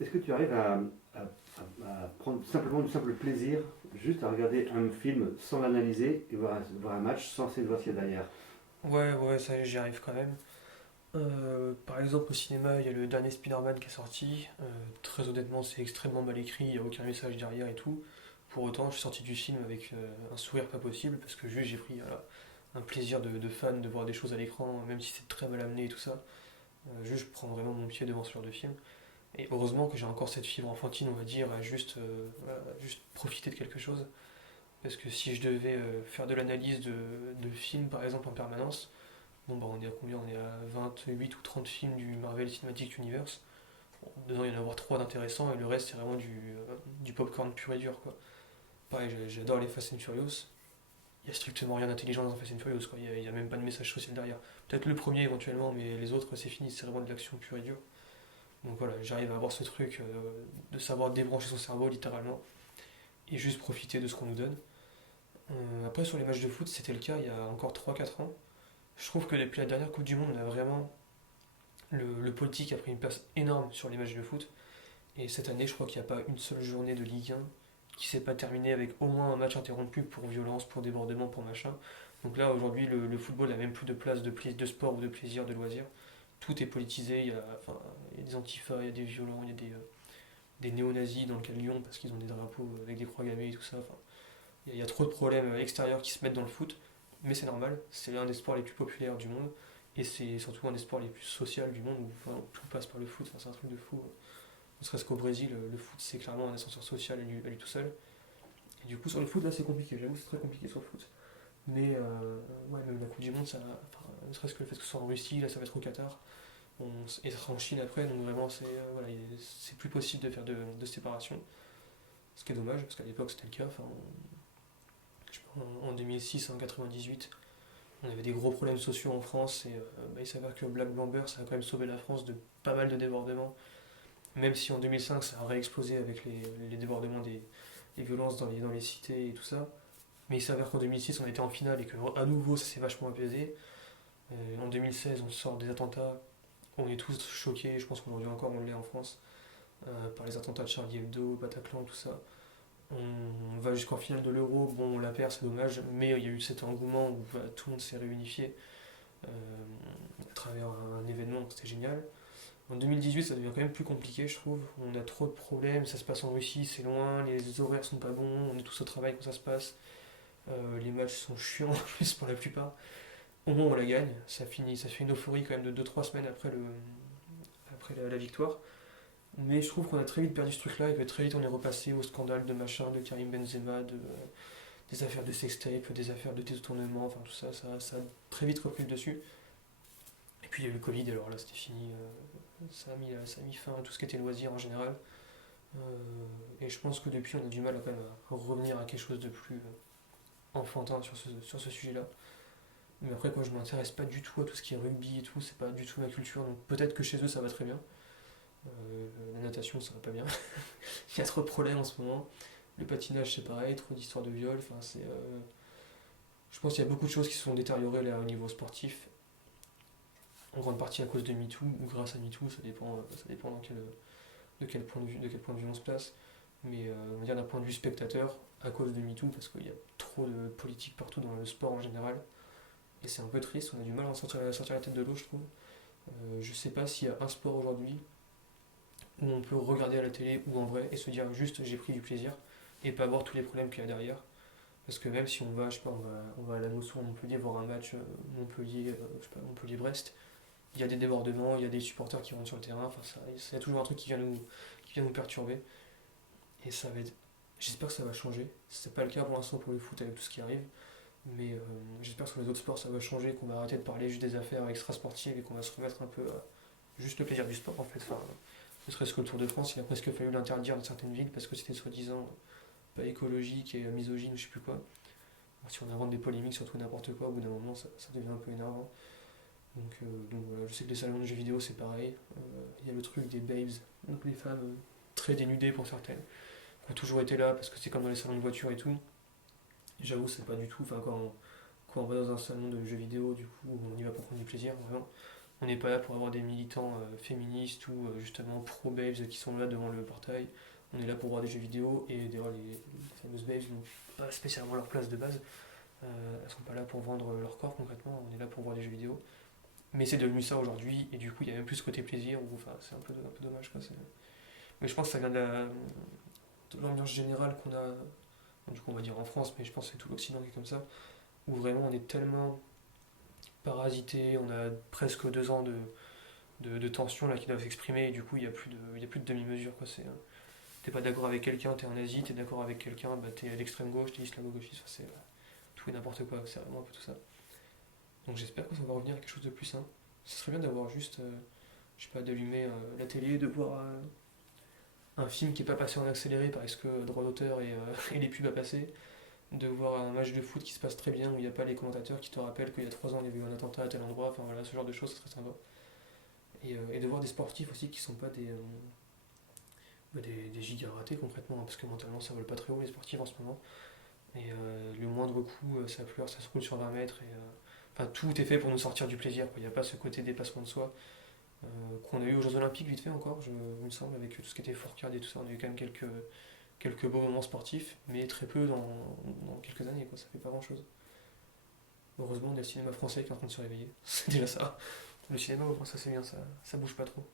Est-ce que tu arrives à prendre simplement du simple plaisir, juste à regarder un film sans l'analyser et voir un match sans essayer de voir ce qu'il y a derrière? Ouais, ouais, ça j'y arrive quand même. Par exemple, au cinéma, il y a le dernier Spider-Man qui est sorti. Très honnêtement, c'est extrêmement mal écrit, il n'y a aucun message derrière et tout. Pour autant, je suis sorti du film avec un sourire pas possible parce que juste j'ai pris voilà, un plaisir de fan de voir des choses à l'écran, même si c'est très mal amené et tout ça. Juste, je prends vraiment mon pied devant ce genre de film. Et heureusement que j'ai encore cette fibre enfantine, on va dire, à juste, voilà, juste profiter de quelque chose. Parce que si je devais faire de l'analyse de films, par exemple, en permanence, bon, bah, on est à combien? On est à 28 ou 30 films du Marvel Cinematic Universe. Bon, dedans, il y en a avoir 3 d'intéressants et le reste, c'est vraiment du popcorn pur et dur, quoi. Pareil, j'adore les Fast and Furious. Il y a strictement rien d'intelligent dans un Fast and Furious, quoi. Il y a même pas de message social derrière. Peut-être le premier éventuellement, mais les autres, c'est fini, c'est vraiment de l'action pure et dure. Donc voilà, j'arrive à avoir ce truc de savoir débrancher son cerveau littéralement et juste profiter de ce qu'on nous donne. Après, sur les matchs de foot, c'était le cas il y a encore 3 4 ans. Je trouve que depuis la dernière Coupe du Monde, on a vraiment. Le politique a pris une place énorme sur les matchs de foot. Et cette année, je crois qu'il n'y a pas une seule journée de Ligue 1 qui s'est pas terminée avec au moins un match interrompu pour violence, pour débordement, pour machin. Donc là, aujourd'hui, le football n'a même plus de place de sport ou de plaisir, de loisir. Tout est politisé. Il y a des antifas, il y a des violents, il y a des néo-nazis dans le cas de Lyon parce qu'ils ont des drapeaux avec des croix gammées et tout ça. Enfin, il y a trop de problèmes extérieurs qui se mettent dans le foot, mais c'est normal, c'est l'un des sports les plus populaires du monde, et c'est surtout un des sports les plus sociaux du monde où enfin, tout passe par le foot, enfin, c'est un truc de fou. Ne serait-ce qu'au Brésil, le foot c'est clairement un ascenseur social à lui tout seul. Et du coup, sur le foot, là c'est compliqué, j'avoue, c'est très compliqué sur le foot. Mais ouais, la Coupe du Monde, ça, enfin, ne serait-ce que le fait que ce soit en Russie, là ça va être au Qatar, et ça sera en Chine après, donc vraiment voilà, c'est plus possible de faire de séparation. Ce qui est dommage, parce qu'à l'époque c'était le cas. Enfin, en 2006, en 98, on avait des gros problèmes sociaux en France et il s'avère que Black Blamber, ça a quand même sauvé la France de pas mal de débordements. Même si en 2005, ça a réexplosé avec les débordements des violences dans les cités et tout ça. Mais il s'avère qu'en 2006, on était en finale et qu'à nouveau, ça s'est vachement apaisé. En 2016, on sort des attentats. On est tous choqués, je pense qu'aujourd'hui encore, on l'est en France, par les attentats de Charlie Hebdo, Bataclan, tout ça. On va jusqu'en finale de l'Euro, bon on la perd, c'est dommage, mais il y a eu cet engouement où voilà, tout le monde s'est réunifié euh, à travers un événement, c'était génial. En 2018, ça devient quand même plus compliqué, je trouve. On a trop de problèmes, ça se passe en Russie, c'est loin, les horaires sont pas bons, on est tous au travail quand ça se passe. Les matchs sont chiants en plus pour la plupart. Au moins on la gagne, ça fait une euphorie quand même de 2 3 semaines après la victoire. Mais je trouve qu'on a très vite perdu ce truc-là et que très vite on est repassé au scandale de machin, de Karim Benzema, des affaires de sextape, des affaires de détournement, enfin tout ça, ça a très vite repris le dessus. Et puis il y a eu le Covid, alors là c'était fini, ça a mis fin à tout ce qui était loisir en général. Et je pense que depuis on a du mal à, quand même, à revenir à quelque chose de plus enfantin sur ce sujet-là. Mais après, moi je m'intéresse pas du tout à tout ce qui est rugby et tout, c'est pas du tout ma culture, donc peut-être que chez eux ça va très bien. La natation ça va pas bien. Il y a trop de problèmes en ce moment. Le patinage c'est pareil, trop d'histoires de viol, enfin je pense qu'il y a beaucoup de choses qui se sont détériorées là, au niveau sportif, en grande partie à cause de MeToo ou grâce à MeToo, ça dépend de quel point de vue on se place. Mais on va dire d'un point de vue spectateur, à cause de MeToo, parce qu'il y a trop de politique partout dans le sport en général. Et c'est un peu triste, on a du mal à sortir la tête de l'eau, je trouve. Je sais pas s'il y a un sport aujourd'hui où on peut regarder à la télé ou en vrai et se dire juste j'ai pris du plaisir et pas voir tous les problèmes qu'il y a derrière. Parce que même si on va, je sais pas, on va à la Notion à Montpellier voir un match je sais pas, Montpellier-Brest, il y a des débordements, il y a des supporters qui rentrent sur le terrain, enfin il y a toujours un truc qui vient nous perturber. Et ça va être. J'espère que ça va changer. C'est pas le cas pour l'instant pour le foot avec tout ce qui arrive. Mais j'espère que sur les autres sports ça va changer, qu'on va arrêter de parler juste des affaires extra-sportives et qu'on va se remettre un peu à juste le plaisir du sport en fait. Enfin, ne serait-ce que le Tour de France, il a presque fallu l'interdire dans certaines villes parce que c'était soi-disant pas écologique et misogyne ou je sais plus quoi. Si on invente des polémiques sur tout n'importe quoi, au bout d'un moment ça devient un peu énervant. Donc voilà, je sais que les salons de jeux vidéo c'est pareil. Il y a le truc des babes, donc les femmes très dénudées pour certaines, qui ont toujours été là parce que c'est comme dans les salons de voiture et tout. Et j'avoue, c'est pas du tout. Enfin, quand on va dans un salon de jeux vidéo, du coup, on y va pour prendre du plaisir, vraiment. On n'est pas là pour avoir des militants féministes ou justement pro-babes qui sont là devant le portail. On est là pour voir des jeux vidéo et d'ailleurs les fameuses babes n'ont pas spécialement leur place de base. Elles sont pas là pour vendre leur corps concrètement, on est là pour voir des jeux vidéo. Mais c'est devenu ça aujourd'hui et du coup il y a même plus ce côté plaisir où enfin, c'est un peu dommage quoi. Mais je pense que ça vient de l'ambiance générale qu'on a, bon, du coup on va dire en France, mais je pense que c'est tout l'Occident qui est comme ça, où vraiment on est tellement parasité, on a presque 2 ans de tension là, qui doivent s'exprimer et du coup il y a plus de demi-mesure. Quoi. T'es pas d'accord avec quelqu'un, t'es en Asie, t'es d'accord avec quelqu'un, bah, t'es à l'extrême gauche, t'es islamo-gauchiste, enfin, c'est tout et n'importe quoi, c'est vraiment un peu tout ça. Donc j'espère que ça va revenir à quelque chose de plus sain. Ce serait bien d'avoir juste, je sais pas, d'allumer la télé, de voir un film qui est pas passé en accéléré parce que droit d'auteur et les pubs à passer, de voir un match de foot qui se passe très bien où il n'y a pas les commentateurs qui te rappellent qu'il y a 3 ans il y avait eu un attentat à tel endroit, enfin voilà, ce genre de choses, c'est très sympa. Et de voir des sportifs aussi qui sont pas des gigas ratés concrètement, hein, parce que mentalement ça vole pas très haut les sportifs en ce moment. Et le moindre coup, ça pleure, ça se roule sur 20 mètres. Enfin, tout est fait pour nous sortir du plaisir. Il n'y a pas ce côté dépassement de soi qu'on a eu aux Jeux Olympiques vite fait encore, il me semble, avec tout ce qui était Fourcade et tout ça. On a eu quand même quelques beaux moments sportifs, mais très peu dans quelques années. Quoi. Ça fait pas grand chose. Heureusement, il y a le cinéma français qui est en train de se réveiller. C'est déjà ça. Le cinéma, au moins, ça c'est bien, ça bouge pas trop.